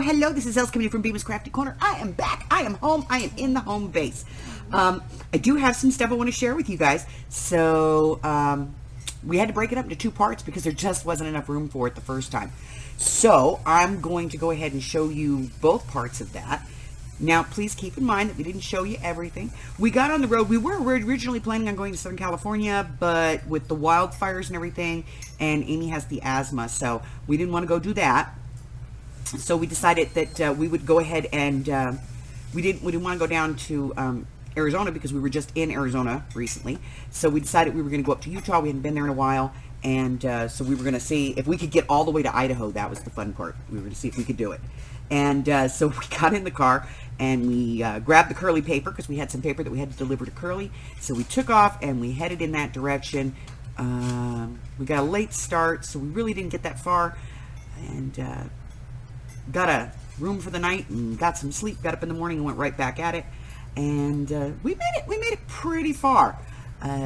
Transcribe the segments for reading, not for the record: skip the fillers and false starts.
hello. This is Els coming in from Bemis Crafty Corner. I am back. I am home. I am in the home base. I do have some stuff I want to share with you guys. So, we had to break it up into two parts because there just wasn't enough room for it the first time. So, I'm going to go ahead and show you both parts of that. Now, please keep in mind that we didn't show you everything. We got on the road. We were originally planning on going to Southern California, but with the wildfires and everything, and Amy has the asthma, so we didn't want to go do that. So we decided that we would go ahead and we didn't want to go down to Arizona because we were just in Arizona recently. So we decided we were going to go up to Utah. We hadn't been there in a while, and so we were going to see if we could get all the way to Idaho. That was the fun part. We were going to see if we could do it. And so we got in the car and we grabbed the Curly paper because we had some paper that we had to deliver to Curly. So we took off and we headed in that direction. We got a late start, so we really didn't get that far. And got a room for the night and got some sleep. Got up in the morning and went right back at it. And we made it pretty far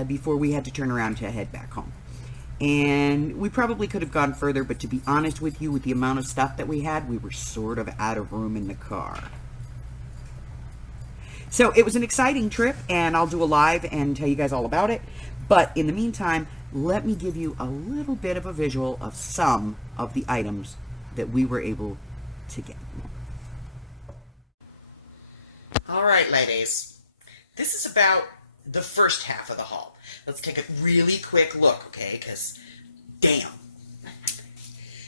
before we had to turn around to head back home. And we probably could have gone further, but to be honest with you, with the amount of stuff that we had, we were sort of out of room in the car. So it was an exciting trip, and I'll do a live and tell you guys all about it. But in the meantime, let me give you a little bit of a visual of some of the items that we were able to get. All right, ladies. This is about the first half of the haul. Let's take a really quick look, okay? Because, damn.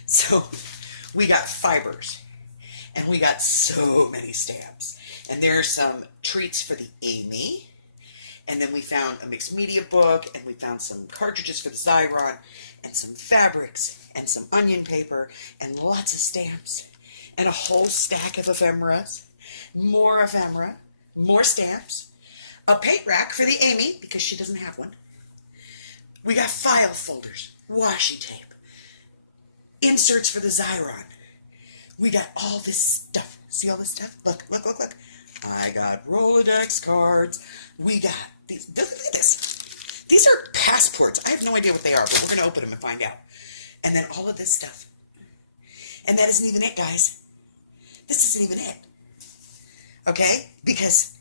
So, we got fibers. And we got so many stamps. And there's some treats for the Amy. And then we found a mixed media book. And we found some cartridges for the Xyron. And some fabrics. And some onion paper. And lots of stamps. And a whole stack of ephemeras. More ephemera. More stamps. A paint rack for the Amy, because she doesn't have one. We got file folders, washi tape, inserts for the Xyron. We got all this stuff. See all this stuff? Look, look, look, look. I got Rolodex cards. We got these. Look at this. These are passports. I have no idea what they are, but we're going to open them and find out. And then all of this stuff. And that isn't even it, guys. This isn't even it. Okay? Because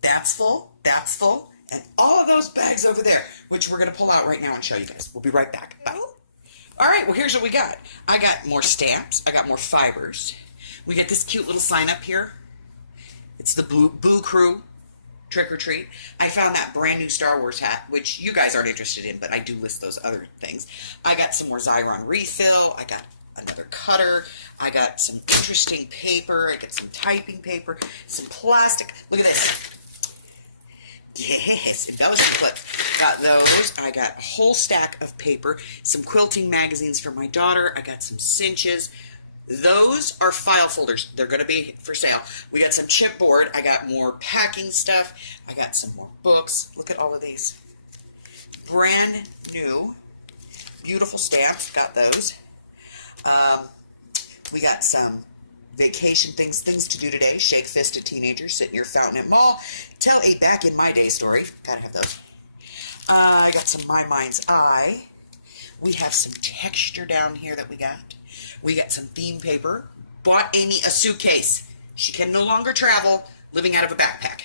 that's full, and all of those bags over there, which we're going to pull out right now and show you guys. We'll be right back. Bye. All right, well, here's what we got. I got more stamps. I got more fibers. We got this cute little sign up here. It's the Boo Crew Trick or Treat. I found that brand new Star Wars hat, which you guys aren't interested in, but I do list those other things. I got some more Xyron refill. I got another cutter. I got some interesting paper. I got some typing paper, some plastic. Look at this. Yes, embellishing clips. Got those. I got a whole stack of paper, some quilting magazines for my daughter. I got some cinches. Those are file folders. They're going to be for sale. We got some chipboard. I got more packing stuff. I got some more books. Look at all of these. Brand new, beautiful stamps. Got those. We got some vacation things to do today. Shake-fisted teenagers, sit in your fountain at mall. Tell a back in my day story. Gotta have those. I got some My Mind's Eye. We have some texture down here that we got. We got some theme paper. Bought Amy a suitcase. She can no longer travel living out of a backpack.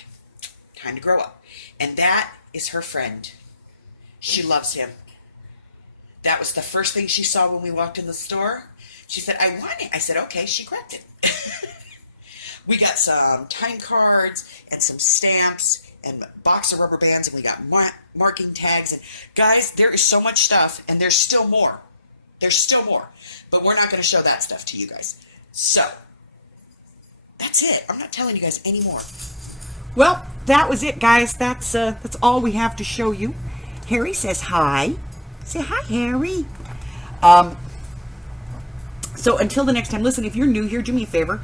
Time to grow up. And that is her friend. She loves him. That was the first thing she saw when we walked in the store. She said, I want it. I said, okay. She grabbed it. We got some time cards and some stamps and a box of rubber bands, and we got marking tags. And guys, there is so much stuff, and there's still more. There's still more. But we're not going to show that stuff to you guys. So, that's it. I'm not telling you guys anymore. Well, that was it, guys. That's all we have to show you. Harry says hi. Say hi, Harry. So until the next time, listen, if you're new here, do me a favor.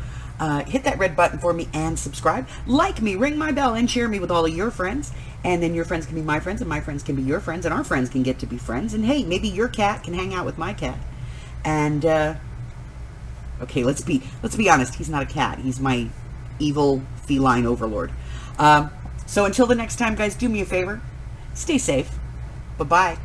Hit that red button for me and subscribe. Like me, ring my bell, and share me with all of your friends. And then your friends can be my friends, and my friends can be your friends, and our friends can get to be friends. And hey, maybe your cat can hang out with my cat. And okay, let's be honest. He's not a cat. He's my evil feline overlord. So until the next time, guys, do me a favor. Stay safe. Bye-bye.